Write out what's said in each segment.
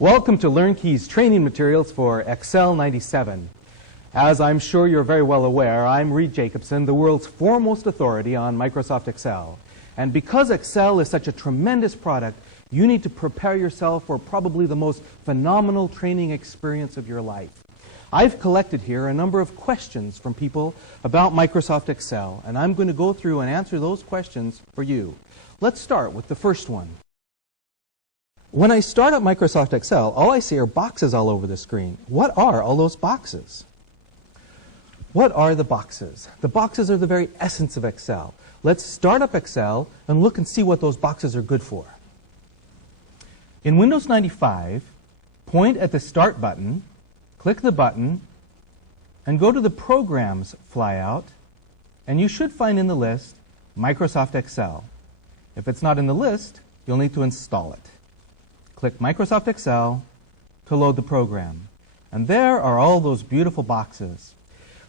Welcome to Learnkey's training materials for Excel 97. As I'm sure you're very well aware, I'm Jacobson, the world's foremost authority on Microsoft Excel. And because Excel is such a tremendous product, you need to prepare yourself for probably the most phenomenal training experience of your life. I've collected here a number of questions from people about Microsoft Excel, and I'm going to go through and answer those questions for you. Let's start with the first one. When I start up Microsoft Excel, all I see are boxes all over the screen. What are all those boxes? What are the boxes? The boxes are the very essence of Excel. Let's start up Excel and look and see what those boxes are good for. In Windows 95, point at the Start button, click the button, and go to the Programs flyout, and you should find in the list Microsoft Excel. If it's not in the list, you'll need to install it. Click Microsoft Excel to load the program. And there are all those beautiful boxes.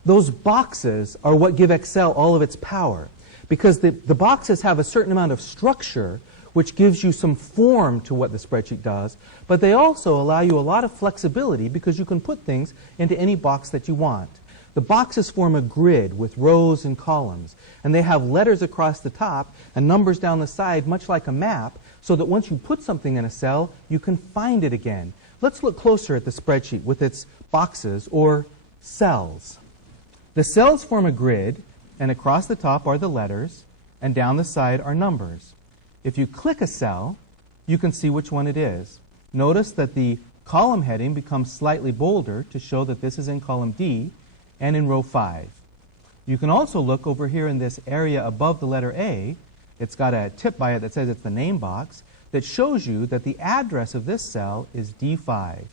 Those boxes are what give Excel all of its power, because the boxes have a certain amount of structure which gives you some form to what the spreadsheet does, but they also allow you a lot of flexibility because you can put things into any box that you want. The boxes form a grid with rows and columns, and they have letters across the top and numbers down the side, much like a map, so that once you put something in a cell, you can find it again. Let's look closer at the spreadsheet with its boxes, or cells. The cells form a grid, and across the top are the letters, and down the side are numbers. If you click a cell, you can see which one it is. Notice that the column heading becomes slightly bolder to show that this is in column D and in row 5. You can also look over here in this area above the letter A. It's got a tip by it that says it's the name box that shows you that the address of this cell is D5.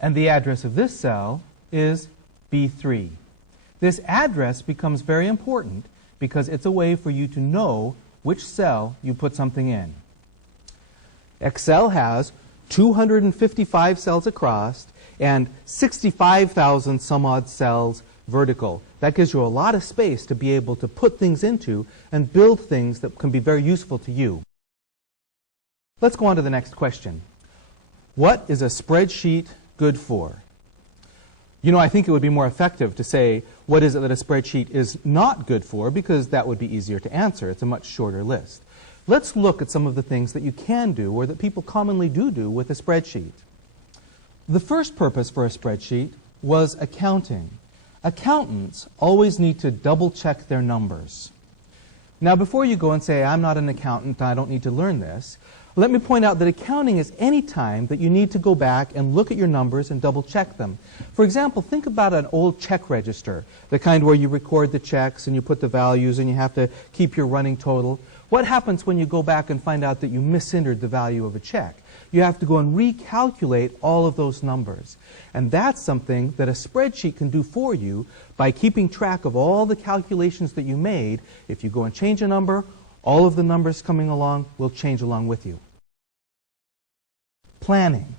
And the address of this cell is B3. This address becomes very important because it's a way for you to know which cell you put something in. Excel has 255 cells across and 65,000 some odd cells vertical. That gives you a lot of space to be able to put things into and build things that can be very useful to you. Let's go on to the next question. What is a spreadsheet good for? You know, I think it would be more effective to say, what is it that a spreadsheet is not good for, because that would be easier to answer. It's a much shorter list. Let's look at some of the things that you can do, or that people commonly do with a spreadsheet. The first purpose for a spreadsheet was accounting. Accountants always need to double-check their numbers. Now, before you go and say, I'm not an accountant, I don't need to learn this, let me point out that accounting is any time that you need to go back and look at your numbers and double-check them. For example, think about an old check register, the kind where you record the checks and you put the values and you have to keep your running total. What happens when you go back and find out that you misentered the value of a check? You have to go and recalculate all of those numbers. And that's something that a spreadsheet can do for you by keeping track of all the calculations that you made. If you go and change a number, all of the numbers coming along will change along with you. Planning.